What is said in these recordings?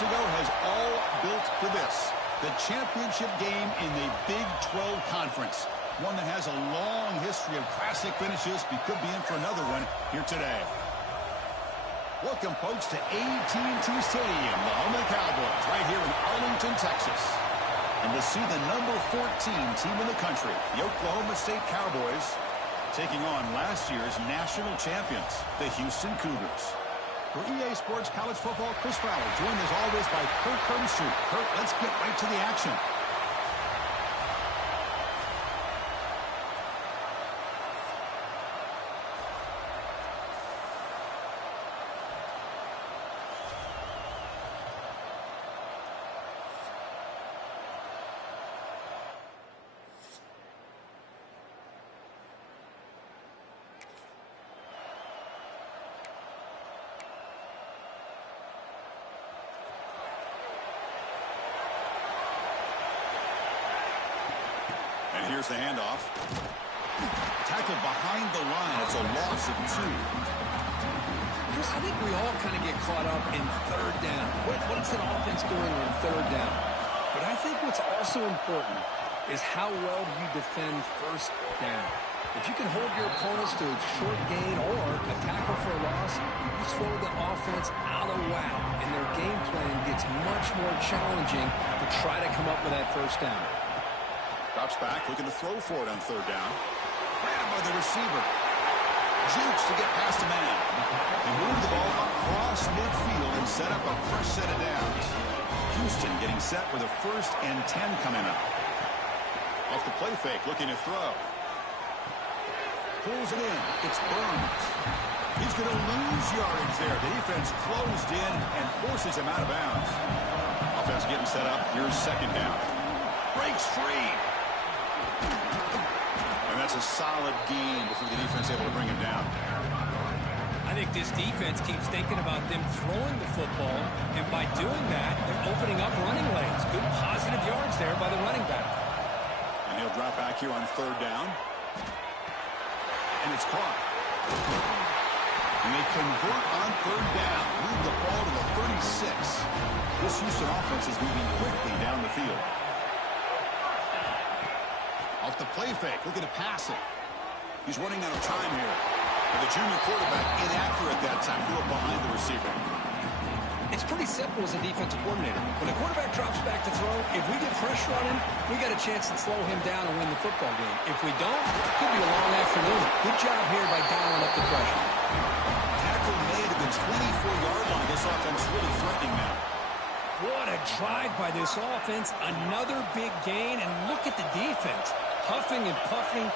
weeks ago has all built for this. The championship game in the Big 12 Conference. One that has a long history of classic finishes. We could be in for another one here today. Welcome, folks, to AT&T Stadium, the home of the Cowboys, right here in Arlington, Texas. And to see the number 14 team in the country, the Oklahoma State Cowboys, taking on last year's national champions, the Houston Cougars. For EA Sports College Football, Chris Fowler, joined as always by Kurt Hermstreet. Kurt, let's get right to the action. And here's the handoff. Tackled behind the line. It's a loss of 2. Chris, I think we all kind of get caught up in third down. What is an offense doing on third down? But I think what's also important is how well you defend first down. If you can hold your opponents to a short gain or a tackle for a loss, you throw the offense out of whack, and their game plan gets much more challenging to try to come up with that first down. Drops back, looking to throw for it on third down. Grabbed by the receiver. Jukes to get past a man. He moved the ball across midfield and set up a fresh set of downs. Houston getting set with a 1st and 10 coming up. Off the play fake, looking to throw. Pulls it in. It's Burns. He's going to lose yardage there. The defense closed in and forces him out of bounds. Offense getting set up. Here's 2nd down. Breaks free. And that's a solid gain before the defense able to bring him down. I think this defense keeps thinking about them throwing the football, and by doing that, they're opening up running lanes. Good positive yards there by the running back. And he'll drop back here on 3rd down. And it's caught. And they convert on 3rd down. Move the ball to the 36. This Houston offense is moving quickly down the field. Off the play fake, looking to pass it. He's running out of time here. And the junior quarterback inaccurate that time, threw it behind the receiver. It's pretty simple as a defensive coordinator. When a quarterback drops back to throw, if we get pressure on him, we got a chance to slow him down and win the football game. If we don't, it could be a long afternoon. Good job here by dialing up the pressure. Tackle made at the 24-yard line. This offense really threatening now. What a drive by this offense. Another big gain, and look at the defense. Huffing and puffing.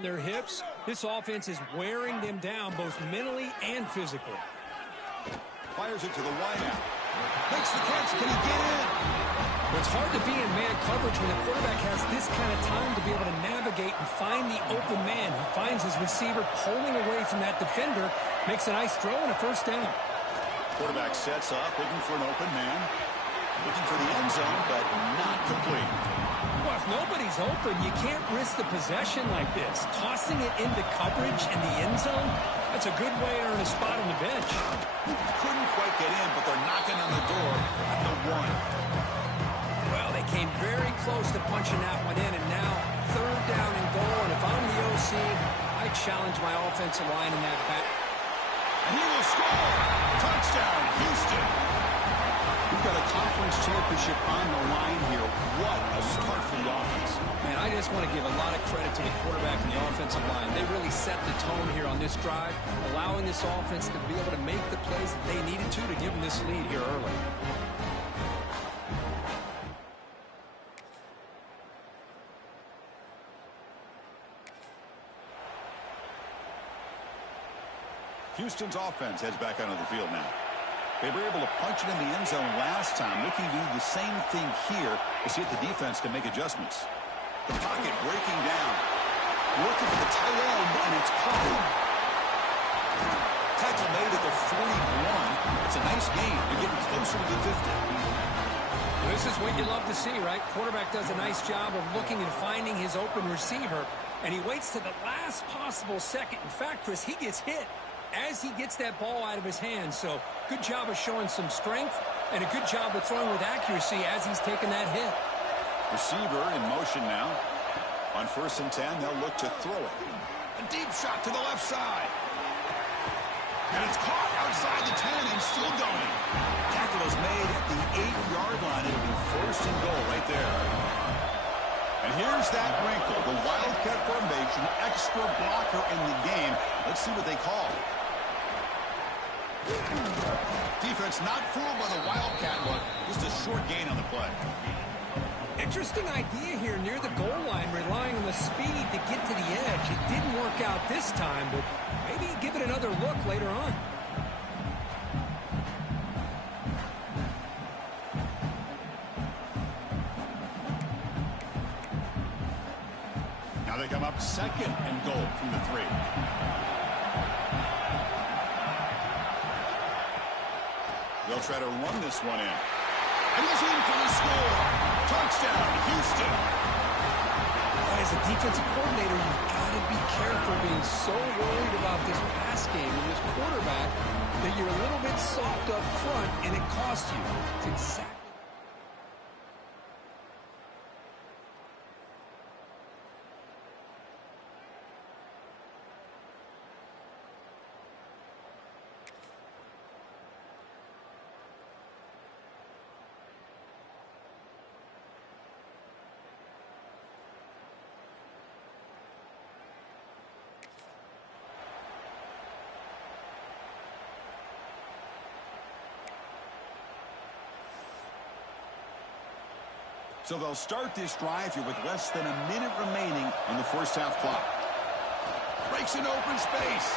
their hips. This offense is wearing them down both mentally and physically. Fires it to the wideout. Makes the catch. Can he get in? Well, it's hard to be in man coverage when the quarterback has this kind of time to be able to navigate and find the open man. He finds his receiver pulling away from that defender, makes a nice throw and a first down. Quarterback sets up, looking for an open man. Looking for the end zone, but not complete. Well, if nobody's open, you can't risk the possession like this. Tossing it into coverage in the end zone, that's a good way to earn a spot on the bench. Couldn't quite get in, but they're knocking on the door at the 1. Well, they came very close to punching that one in, and now third down and goal. And if I'm the OC, I challenge my offensive line in that back. And he will score! Touchdown, Houston! We've got a conference championship on the line here. What a start for the offense. Man, I just want to give a lot of credit to the quarterback and the offensive line. They really set the tone here on this drive, allowing this offense to be able to make the plays that they needed to give them this lead here early. Houston's offense heads back onto the field now. They were able to punch it in the end zone last time. Looking to do the same thing here to see if the defense can make adjustments. The pocket breaking down. Looking for the tight end, and it's caught. Tackle made at the 41. It's a nice gain. They're getting closer to the 50. This is what you love to see, right? Quarterback does a nice job of looking and finding his open receiver, and he waits to the last possible second. In fact, Chris, he gets hit as he gets that ball out of his hands. So good job of showing some strength and a good job of throwing with accuracy as he's taking that hit. Receiver in motion now. On 1st and 10, they'll look to throw it. A deep shot to the left side. And it's caught outside the 10 and still going. Tackle is made at the 8-yard line. It'll be 1st and goal right there. And here's that wrinkle. The Wildcat formation, extra blocker in the game. Let's see what they call. Defense not fooled by the Wildcat look. Just a short gain on the play. Interesting idea here near the goal line, relying on the speed to get to the edge. It didn't work out this time, but maybe give it another look later on. Now they come up 2nd and goal from the 3. They'll try to run this one in. And he's in for the score. Touchdown, Houston. As a defensive coordinator, you've got to be careful being so worried about this pass game and this quarterback that you're a little bit soft up front and it costs you. It's exactly. So they'll start this drive here with less than a minute remaining in the first half clock. Breaks an open space.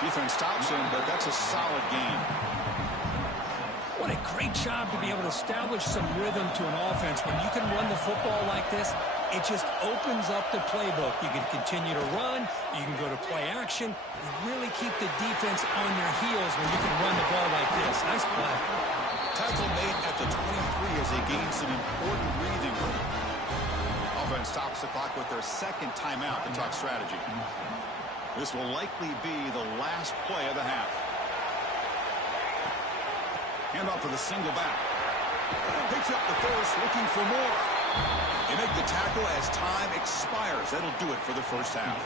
Defense stops him, but that's a solid gain. What a great job to be able to establish some rhythm to an offense. When you can run the football like this, it just opens up the playbook. You can continue to run. You can go to play action. You really keep the defense on their heels when you can run the ball like this. Nice play. Tackle made at the 23 as they gain some important breathing room. Offense stops the clock with their 2nd timeout to talk strategy. This will likely be the last play of the half. Handoff for the single back. Picks up the first, looking for more. They make the tackle as time expires. That'll do it for the first half.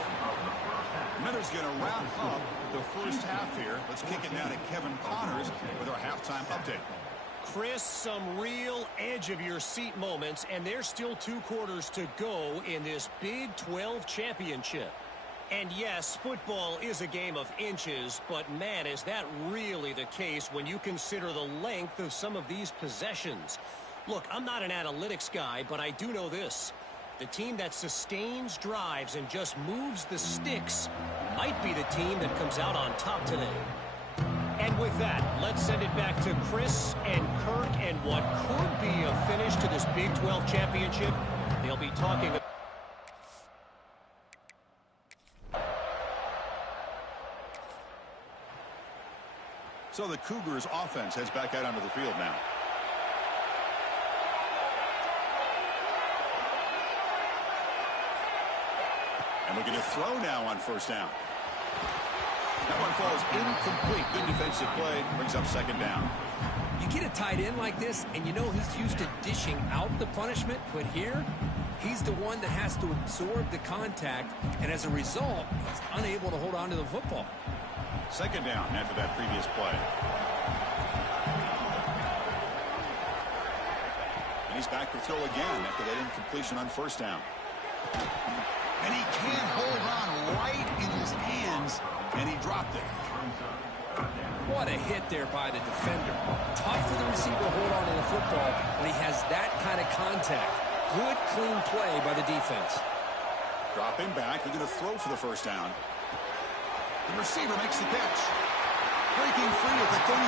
Minter's going to wrap up the first half here. Let's kick it now to Kevin Connors with our halftime update. Chris, some real edge-of-your-seat moments, and there's still 2 quarters to go in this Big 12 championship. And yes, football is a game of inches, but man, is that really the case when you consider the length of some of these possessions. Look, I'm not an analytics guy, but I do know this. The team that sustains drives and just moves the sticks might be the team that comes out on top today. And with that, let's send it back to Chris and Kirk and what could be a finish to this Big 12 championship. They'll be talking about... So the Cougars offense heads back out onto the field now. And looking to throw now on first down. That one falls incomplete. Good defensive play. Brings up second down. You get a tight end like this, and you know he's used to dishing out the punishment, but here, he's the one that has to absorb the contact, and as a result, he's unable to hold on to the football. Second down after that previous play. And he's back to throw again after that incompletion on first down. And he can't hold on right in his hands, and he dropped it. What a hit there by the defender. Tough for the receiver to hold on to the football when he has that kind of contact. Good, clean play by the defense. Dropping back, they're going to throw for the first down. The receiver makes the catch. Breaking free at the 35.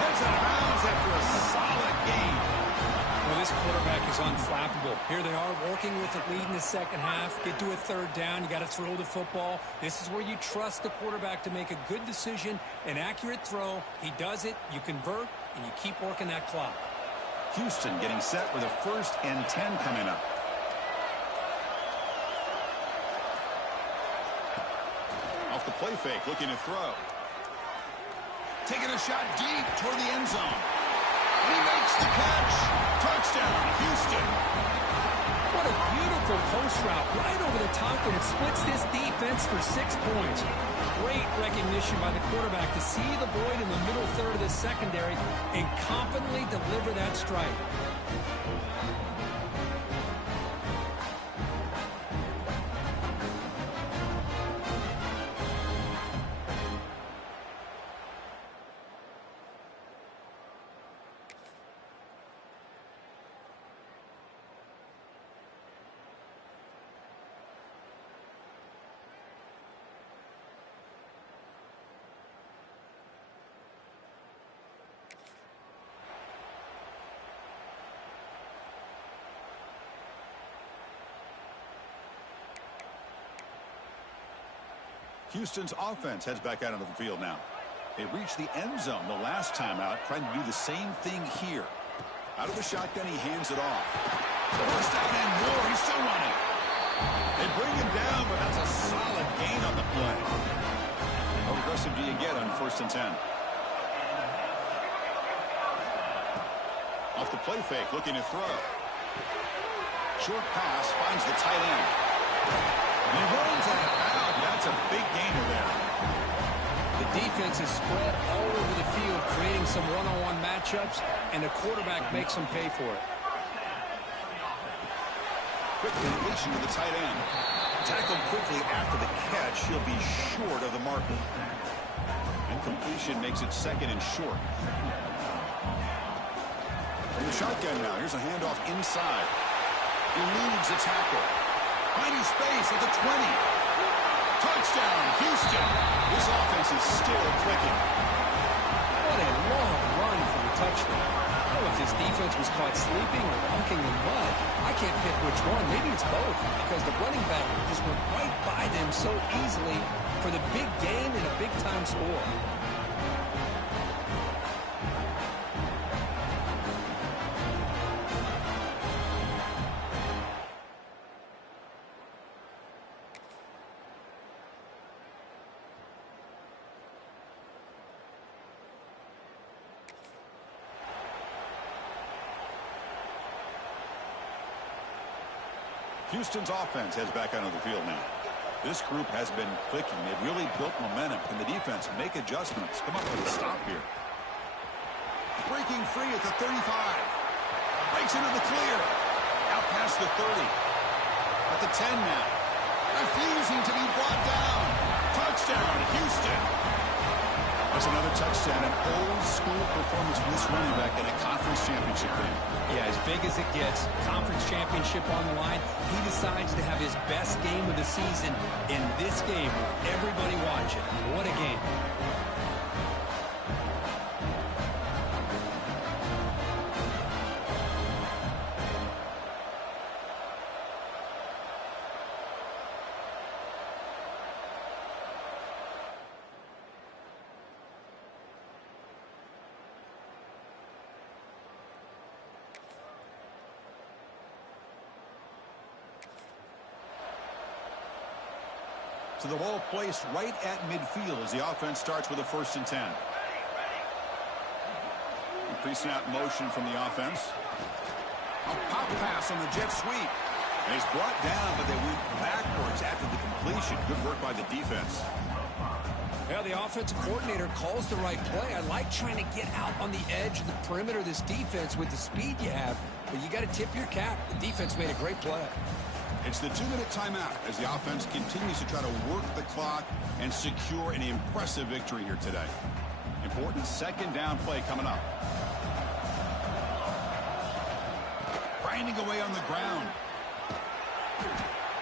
Heads out of bounds after a solid gain. Well, this quarterback is unflappable. Here they are working with the lead in the second half. Get to a third down. You got to throw the football. This is where you trust the quarterback to make a good decision, an accurate throw. He does it, you convert, and you keep working that clock. Houston getting set with a 1st and 10 coming up. Off the play fake, looking to throw. Taking a shot deep toward the end zone. He makes the catch. Touchdown, Houston. What a beautiful post route right over the top, and it splits this defense for 6 points. Great recognition by the quarterback to see the void in the middle third of the secondary and confidently deliver that strike. Houston's offense heads back out onto the field now. They reached the end zone the last time out, trying to do the same thing here. Out of the shotgun, he hands it off. First down and more. He's still running. They bring him down, but that's a solid gain on the play. How aggressive do you get on 1st and 10? Off the play fake, looking to throw. Short pass finds the tight end. And he runs out of bounds. That's a big gainer there. The defense is spread all over the field, creating some one-on-one matchups, and the quarterback makes them pay for it. Quick completion to the tight end. Tackled quickly after the catch. He'll be short of the marker. And completion makes it 2nd and short. From the shotgun now. Here's a handoff inside. Eludes a tackle. Finding space at the 20. Touchdown, Houston. This offense is still clicking. What a long run for the touchdown. I don't know if this defense was caught sleeping or walking in mud. I can't pick which one. Maybe it's both, because the running back just went right by them so easily for the big gain and a big-time score. Houston's offense heads back onto the field now. This group has been clicking. They've really built momentum. Can the defense make adjustments? Come up with a stop here. Breaking free at the 35. Breaks into the clear. Out past the 30. At the 10 now. Refusing to be brought down. Touchdown, Houston. A That's another touchdown, an old-school performance from this running back in a conference championship game. Yeah, as big as it gets, conference championship on the line. He decides to have his best game of the season in this game with everybody watching. What a game. So the ball placed right at midfield as the offense starts with a 1st and 10. Increasing out motion from the offense. A pop pass on the jet sweep. And he's brought down, but they went backwards after the completion. Good work by the defense. Yeah, the offensive coordinator calls the right play. I like trying to get out on the edge of the perimeter of this defense with the speed you have, but you got to tip your cap. The defense made a great play. It's the 2-minute timeout as the offense continues to try to work the clock and secure an impressive victory here today. Important 2nd down play coming up. Grinding away on the ground.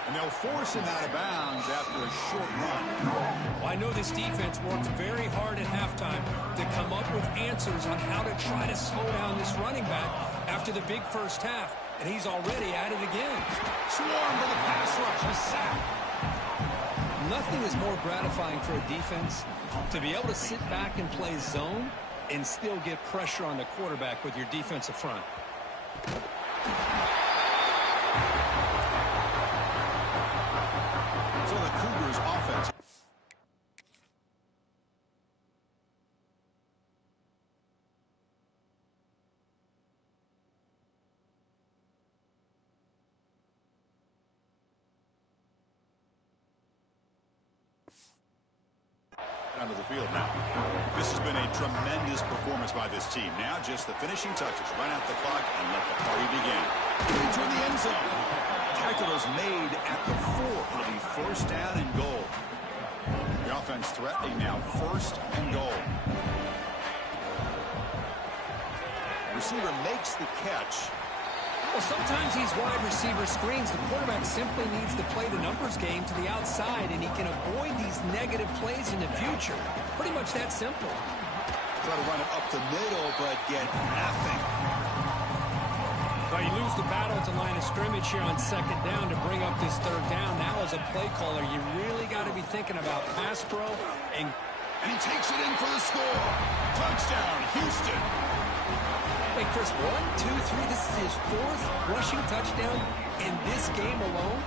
And they'll force him out of bounds after a short run. Well, I know this defense worked very hard at halftime to come up with answers on how to try to slow down this running back after the big first half. And he's already at it again. Swarmed by the pass rush. A sack. Nothing is more gratifying for a defense to be able to sit back and play zone and still get pressure on the quarterback with your defensive front. So the Cougars offense. Onto the field now. This has been a tremendous performance by this team. Now just the finishing touches. Run out the clock and let the party begin. Into the end zone. Tackle is made at the 4. It'll be 1st down and goal. The offense threatening now. 1st and goal. Receiver makes the catch. Well, sometimes these wide receiver screens, the quarterback simply needs to play the numbers game to the outside, and he can avoid these negative plays in the future. Pretty much that simple. Try to run it up the middle, but get nothing. Well, you lose the battle at the line of scrimmage here on 2nd down to bring up this 3rd down. Now, as a play caller, you really got to be thinking about pass pro. And he takes it in for the score. Touchdown, Houston. Hey, Chris, 1, 2, 3. This is his 4th rushing touchdown in this game alone.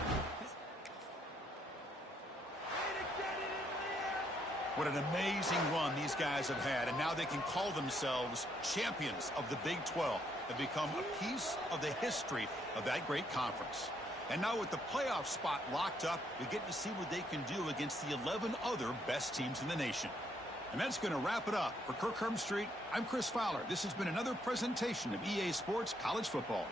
What an amazing run these guys have had, and now they can call themselves champions of the Big 12. They've become a piece of the history of that great conference. And now with the playoff spot locked up, we get to see what they can do against the 11 other best teams in the nation. And that's going to wrap it up. For Kirk Herbstreit, I'm Chris Fowler. This has been another presentation of EA Sports College Football.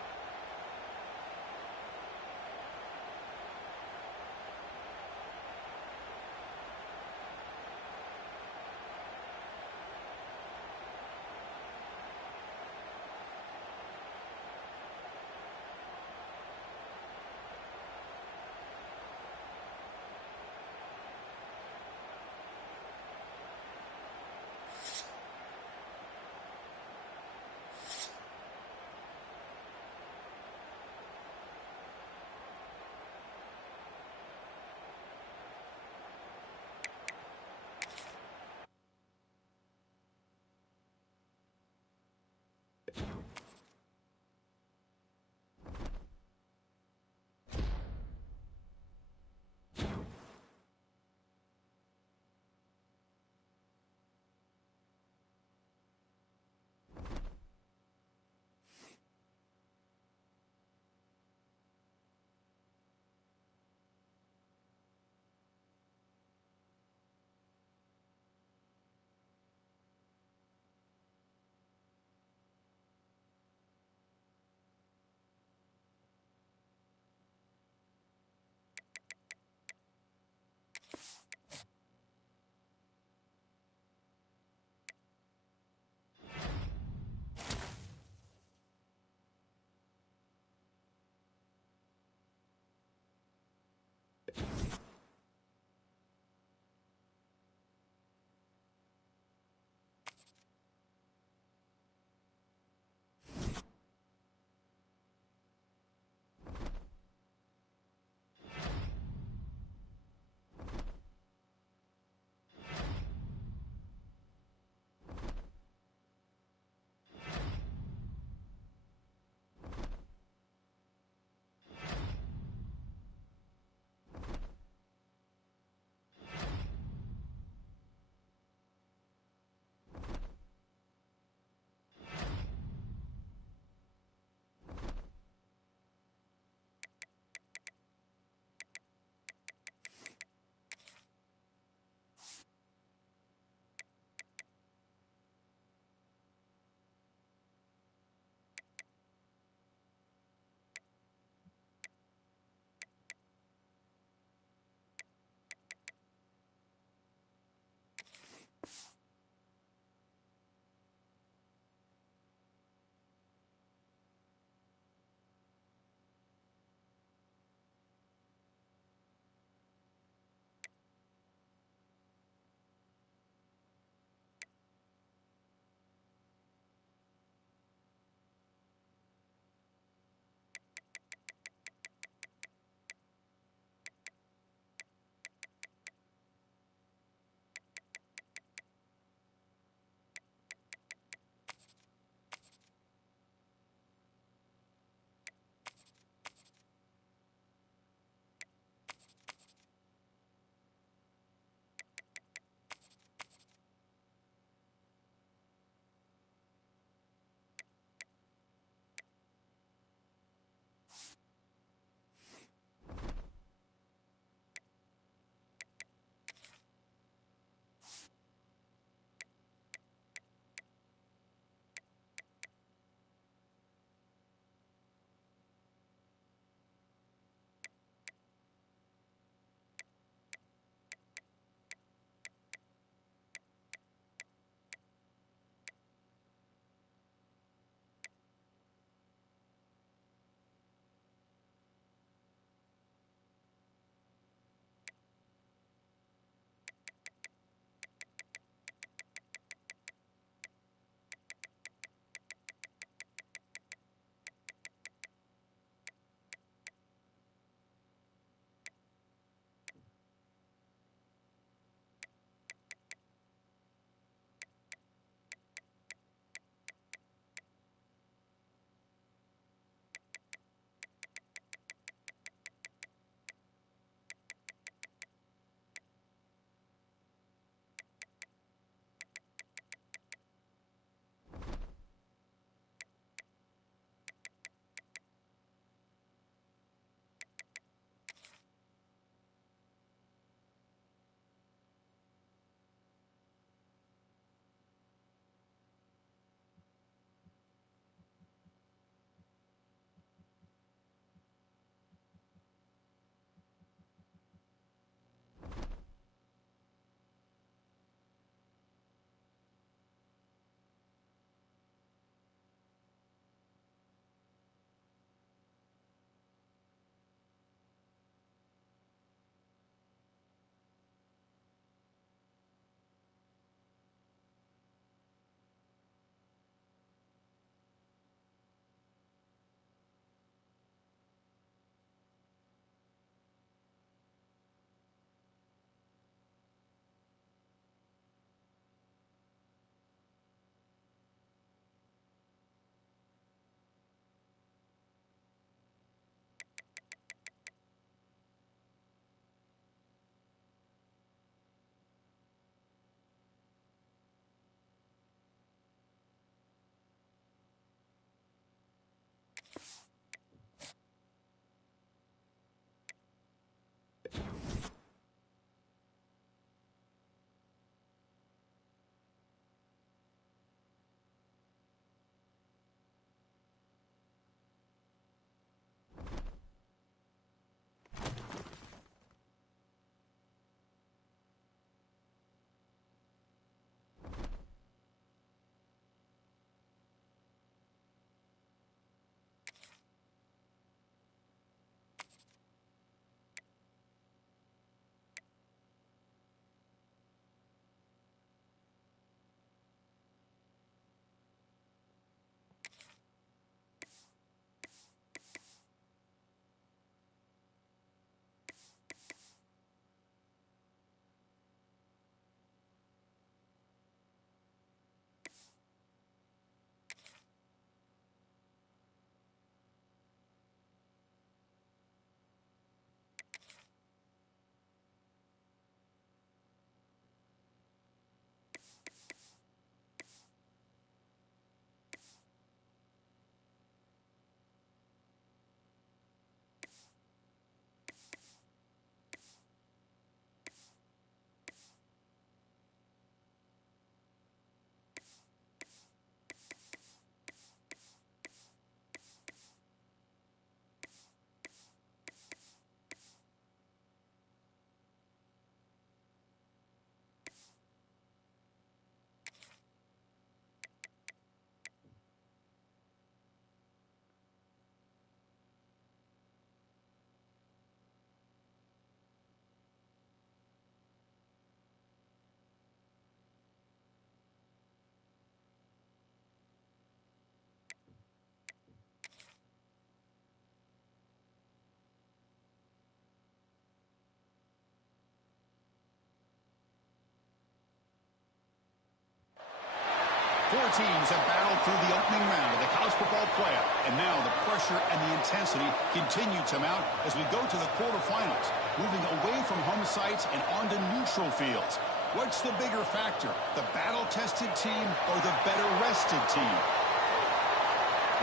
Four teams have battled through the opening round of the college football playoff, and now the pressure and the intensity continue to mount as we go to the quarterfinals, moving away from home sites and onto neutral fields. What's the bigger factor, the battle-tested team or the better-rested team?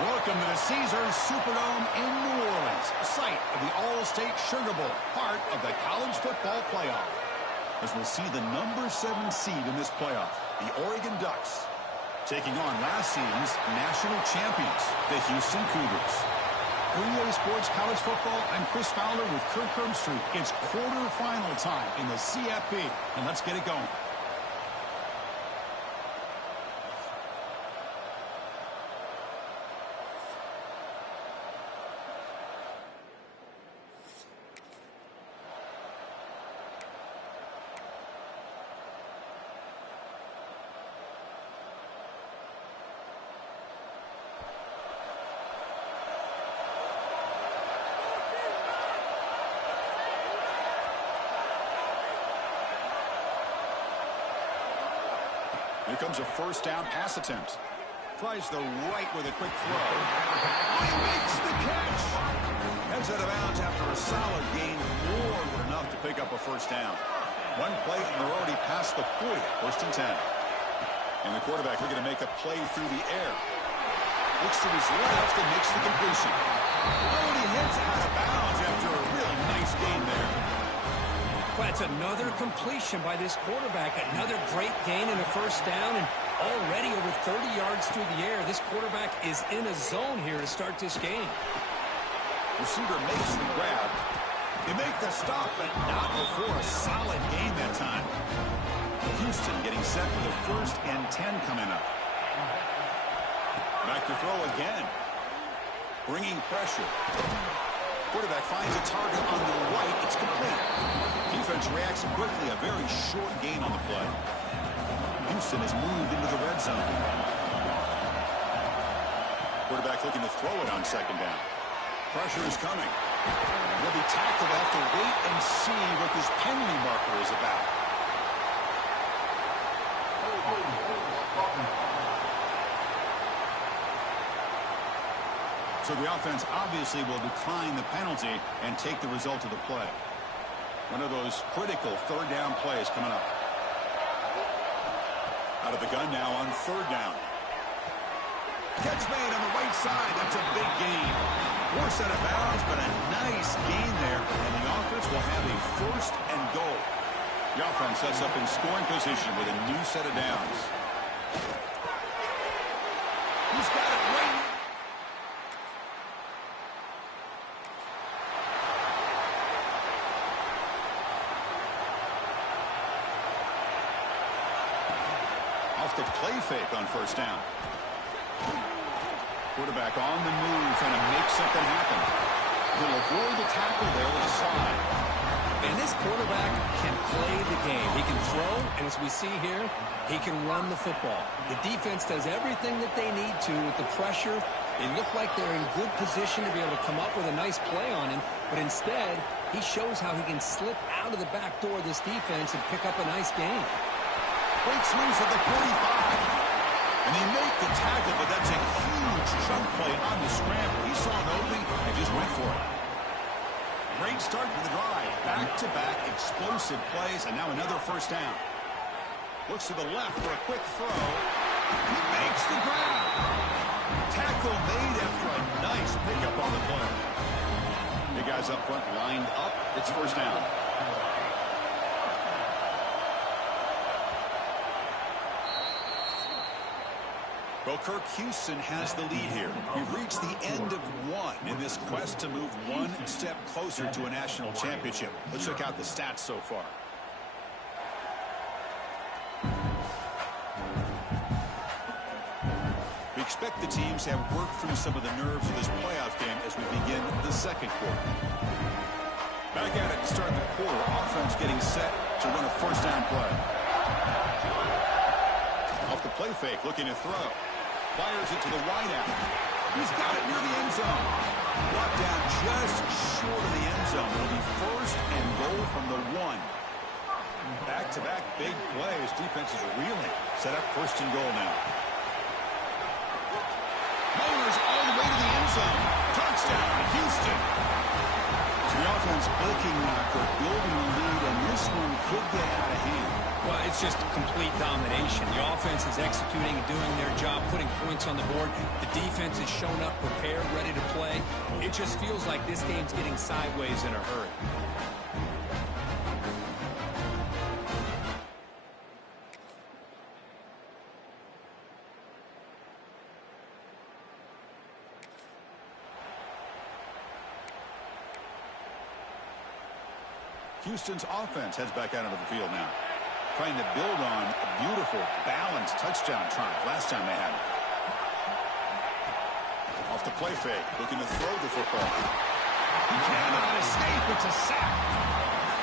Welcome to the Caesars Superdome in New Orleans, site of the All-State Sugar Bowl, part of the college football playoff. As we'll see the number 7 seed in this playoff, the Oregon Ducks, taking on last season's national champions, the Houston Cougars. Green Sports College Football, I'm Chris Fowler with Kirk Herbstreit. It's quarterfinal time in the CFP, and let's get it going. Here comes a first down pass attempt. Tries the right with a quick throw. He makes the catch. Heads out of bounds after a solid gain, more than enough to pick up a first down. One play and they're already past the 40, first and 10. And the quarterback looking to make a play through the air. Looks to his left and makes the completion. Oh, and he heads out of bounds after a really nice gain there. Well, it's another completion by this quarterback. Another great gain and a first down, and already over 30 yards through the air. This quarterback is in a zone here to start this game. Receiver makes the grab. They make the stop, but not before a solid gain that time. Houston getting set with a first and 10 coming up. Back to throw again. Bringing pressure. Quarterback finds a target on the right. It's complete. Defense reacts quickly. A very short gain on the play. Houston has moved into the red zone. Quarterback looking to throw it on second down. Pressure is coming. He'll be tackled. Have to wait and see what this penalty marker is about. So the offense obviously will decline the penalty and take the result of the play. One of those critical third down plays coming up. Out of the gun now on third down. Catch made on the right side. That's a big gain. Forced out of bounds, but a nice gain there. And the offense will have a first and goal. The offense sets up in scoring position with a new set of downs. He's got it right. Off the play fake on first down. Quarterback on the move, trying to make something happen. He'll avoid the tackle there with a slide. And this quarterback can play the game. He can throw, and as we see here, he can run the football. The defense does everything that they need to with the pressure. They look like they're in good position to be able to come up with a nice play on him, but instead, he shows how he can slip out of the back door of this defense and pick up a nice gain. Breaks loose at the 45. And they make the tackle, but that's a huge chunk play on the scramble. He saw an opening and just went for it. Great start to the drive. Back-to-back explosive plays, and now another first down. Looks to the left for a quick throw. He makes the grab. Tackle made after a nice pickup on the play. The guys up front lined up. It's first down. Well, Kirk, Houston has the lead here. We've reached the end of one in this quest to move one step closer to a national championship. Let's check out the stats so far. We expect the teams to have worked through some of the nerves of this playoff game as we begin the second quarter. Back at it to start the quarter. Offense getting set to run a first down play. Off the play fake, looking to throw. Fires it to the wideout. He's got it near the end zone. Brought down just short of the end zone. It'll be first and goal from the 1. Back-to-back big plays. Defense is reeling. Set up first and goal now. Houston. So the offense flicking knocker, building a lead, and this one could get out of hand. Well, it's just complete domination. The offense is executing and doing their job, putting points on the board. The defense is shown up, prepared, ready to play. It just feels like this game's getting sideways in a hurry. Houston's offense heads back out onto the field now, trying to build on a beautiful, balanced touchdown drive last time they had it. Off the play fake, looking to throw the football. He cannot escape. It's a sack.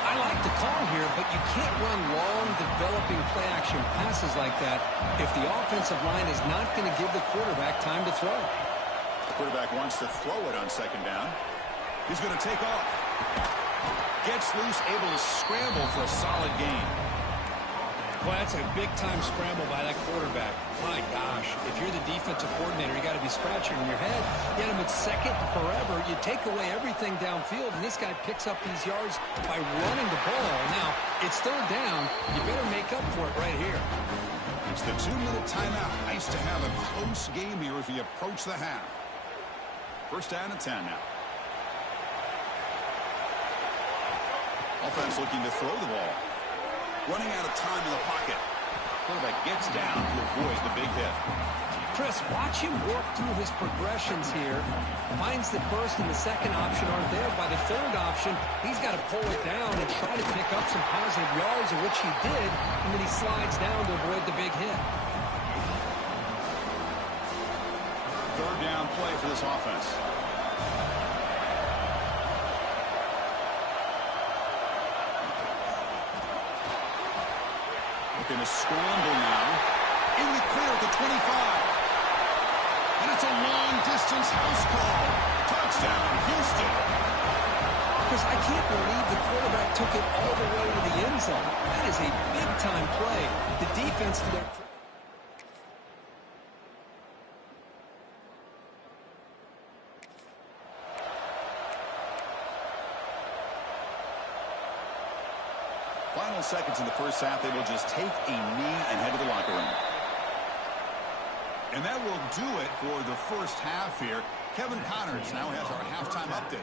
I like the call here, but you can't run long, developing play-action passes like that if the offensive line is not going to give the quarterback time to throw. The quarterback wants to throw it on second down. He's going to take off. Gets loose, able to scramble for a solid gain. Well, that's a big-time scramble by that quarterback. My gosh, if you're the defensive coordinator, you got to be scratching your head. Get him at second forever. You take away everything downfield, and this guy picks up these yards by running the ball. Now, it's third down. You better make up for it right here. It's the 2-minute timeout. Nice to have a close game here as we approach the half. First down and 10 now. Offense looking to throw the ball. Running out of time in the pocket. Quarterback gets down to avoid the big hit. Chris, watch him work through his progressions here. Finds the first and the second option aren't there. By the third option, he's got to pull it down and try to pick up some positive yards, of which he did, and then he slides down to avoid the big hit. Third down play for this offense. Looking to scramble now. In the clear at the 25. And it's a long-distance house call. Touchdown, Houston. Chris, I can't believe the quarterback took it all the way to the end zone. That is a big-time play. The defense to their... Final seconds in the first half, they will just take a knee and head to the locker room. And that will do it for the first half here. Kevin Connors now has our halftime update.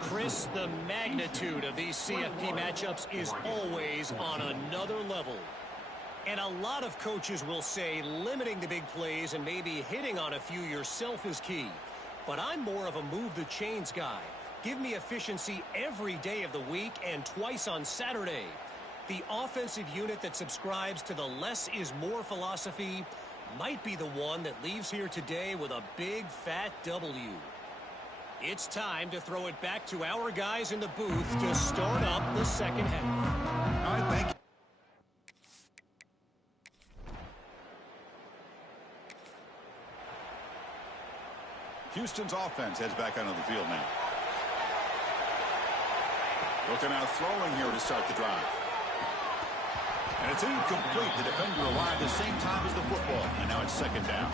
Chris, the magnitude of these CFP matchups is always on another level. And a lot of coaches will say limiting the big plays and maybe hitting on a few yourself is key. But I'm more of a move the chains guy. Give me efficiency every day of the week and twice on Saturday. The offensive unit that subscribes to the less is more philosophy might be the one that leaves here today with a big fat W. It's time to throw it back to our guys in the booth to start up the second half. All right, thank you. Houston's offense heads back onto the field now. Looking out throwing here to start the drive. And it's incomplete. The defender arrived at the same time as the football. And now it's second down.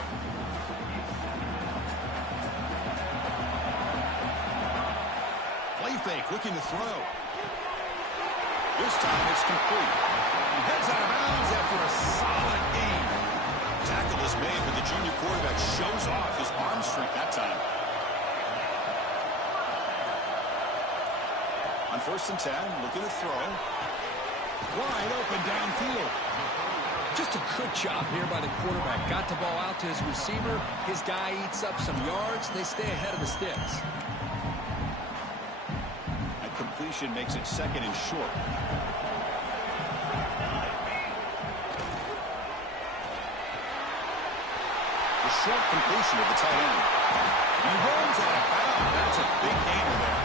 Play fake, looking to throw. This time it's complete. He heads out of bounds after a solid gain. Tackle is made, but the junior quarterback shows off his arm strength that time. On first and 10, looking to throw. Wide open downfield. Just a good job here by the quarterback. Got the ball out to his receiver. His guy eats up some yards. They stay ahead of the sticks. That completion makes it second and short. The short completion of the tight end. He rolls out of bounds. That's a big gainer there.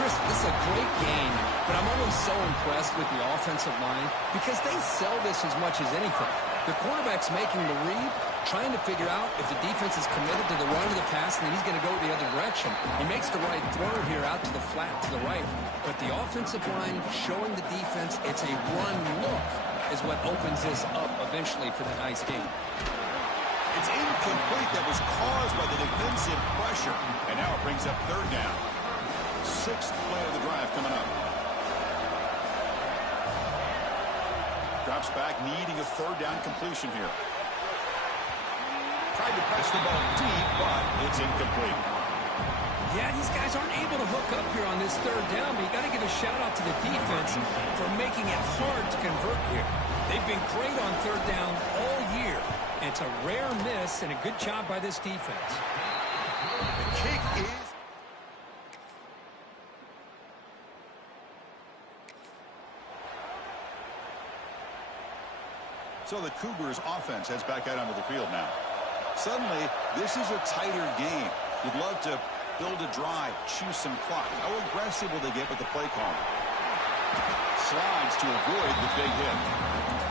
Chris, this is a great game, but I'm always so impressed with the offensive line because they sell this as much as anything. The quarterback's making the read, trying to figure out if the defense is committed to the run or the pass, and then he's going to go the other direction. He makes the right throw here out to the flat to the right, but the offensive line showing the defense it's a run look is what opens this up eventually for the nice game. It's incomplete. That was caused by the defensive pressure. And now it brings brings up third down. Sixth play of the drive coming up. Drops back, needing a third down completion here. Tried to press the ball deep, but it's incomplete. Yeah, these guys aren't able to hook up here on this third down, but you got to give a shout-out to the defense for making it hard to convert here. They've been great on third down all year. And it's a rare miss and a good job by this defense. The kick is... So the Cougars offense heads back out onto the field now. Suddenly, this is a tighter game. You'd love to build a drive, choose some clock. How aggressive will they get with the play call? Slides to avoid the big hit.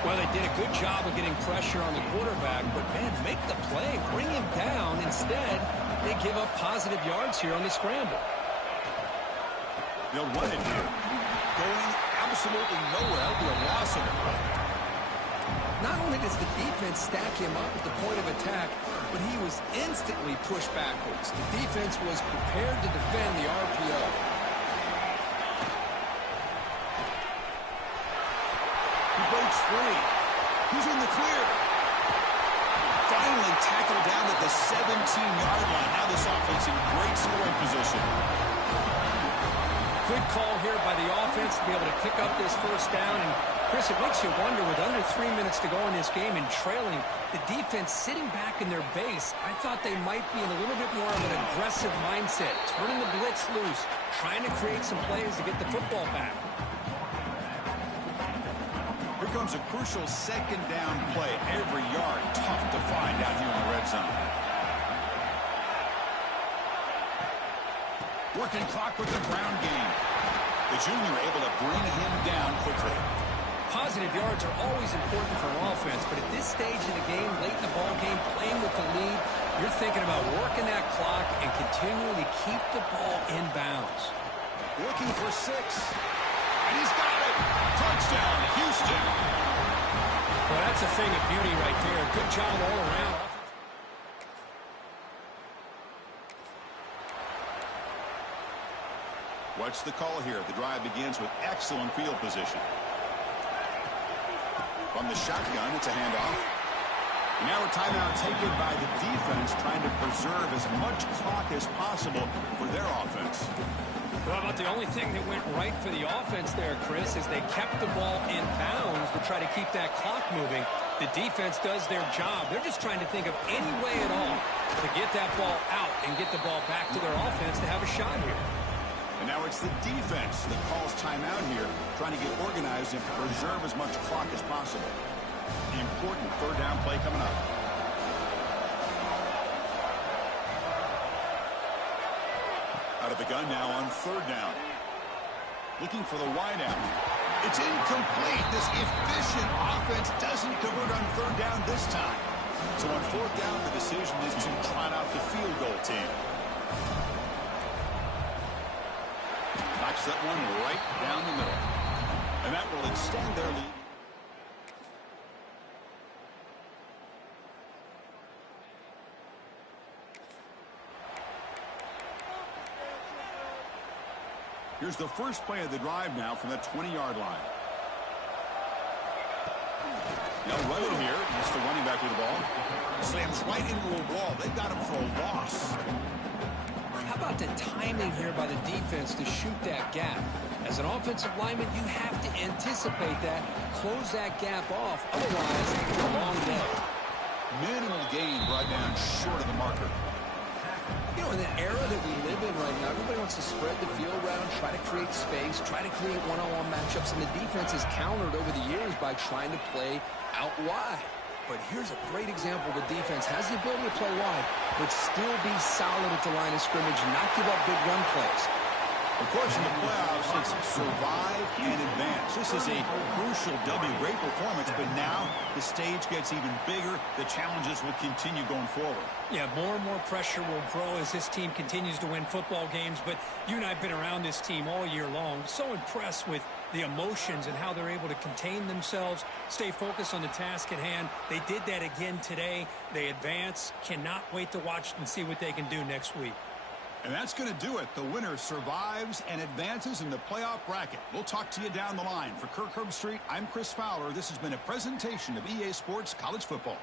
Well, they did a good job of getting pressure on the quarterback, but, man, make the play, bring him down. Instead, they give up positive yards here on the scramble. They'll run it here. Going absolutely nowhere. That'll be a loss of it. Not only does the defense stack him up at the point of attack, but he was instantly pushed backwards. The defense was prepared to defend the RPO. He breaks free. He's in the clear. Finally tackled down at the 17-yard line. Now this offense in great scoring position. Good call here by the offense to be able to pick up this first down. And Chris, it makes you wonder, with under 3 minutes to go in this game and trailing, the defense sitting back in their base, I thought they might be in a little bit more of an aggressive mindset, turning the blitz loose, trying to create some plays to get the football back. Here comes a crucial second down play. Every yard tough to find out here in the red zone. Working clock with the ground game. The junior able to bring him down quickly. Positive yards are always important for an offense, but at this stage of the game, late in the ball game, playing with the lead, you're thinking about working that clock and continuing to keep the ball in bounds. Looking for 6. And he's got it. Touchdown, Houston. Well, that's a thing of beauty right there. Good job all around. What's the call here? The drive begins with excellent field position. From the shotgun, it's a handoff. And now a timeout taken by the defense, trying to preserve as much clock as possible for their offense. Well, about the only thing that went right for the offense there, Chris, is they kept the ball in bounds to try to keep that clock moving. The defense does their job. They're just trying to think of any way at all to get that ball out and get the ball back to their offense to have a shot here. And now it's the defense that calls timeout here, trying to get organized and preserve as much clock as possible. The important third down play coming up. Out of the gun now on third down. Looking for the wideout. It's incomplete. This efficient offense doesn't convert on third down this time. So on fourth down, the decision is to trot out the field goal team. Knocks that one right down the middle. And that will extend their lead. Here's the first play of the drive now from the 20-yard line. Now running here. That's the running back with the ball. Slams right into a wall. They got him for a loss. How about the timing here by the defense to shoot that gap? As an offensive lineman, you have to anticipate that, close that gap off. Otherwise, it's a long day. Minimal gain brought down short of the marker. You know, in the era that we live in right now, everybody wants to spread the field around, try to create space, try to create one-on-one matchups, and the defense has countered over the years by trying to play out wide. But here's a great example. The defense has the ability to play wide, but still be solid at the line of scrimmage and not give up big run plays. Of course, in the playoffs, it's survive and advance. This is a crucial W. Great performance, but now the stage gets even bigger. The challenges will continue going forward. Yeah, more and more pressure will grow as this team continues to win football games, but you and I have been around this team all year long. So impressed with the emotions and how they're able to contain themselves, stay focused on the task at hand. They did that again today. They advance. Cannot wait to watch and see what they can do next week. And that's going to do it. The winner survives and advances in the playoff bracket. We'll talk to you down the line. For Kirk Herbstreit, I'm Chris Fowler. This has been a presentation of EA Sports College Football.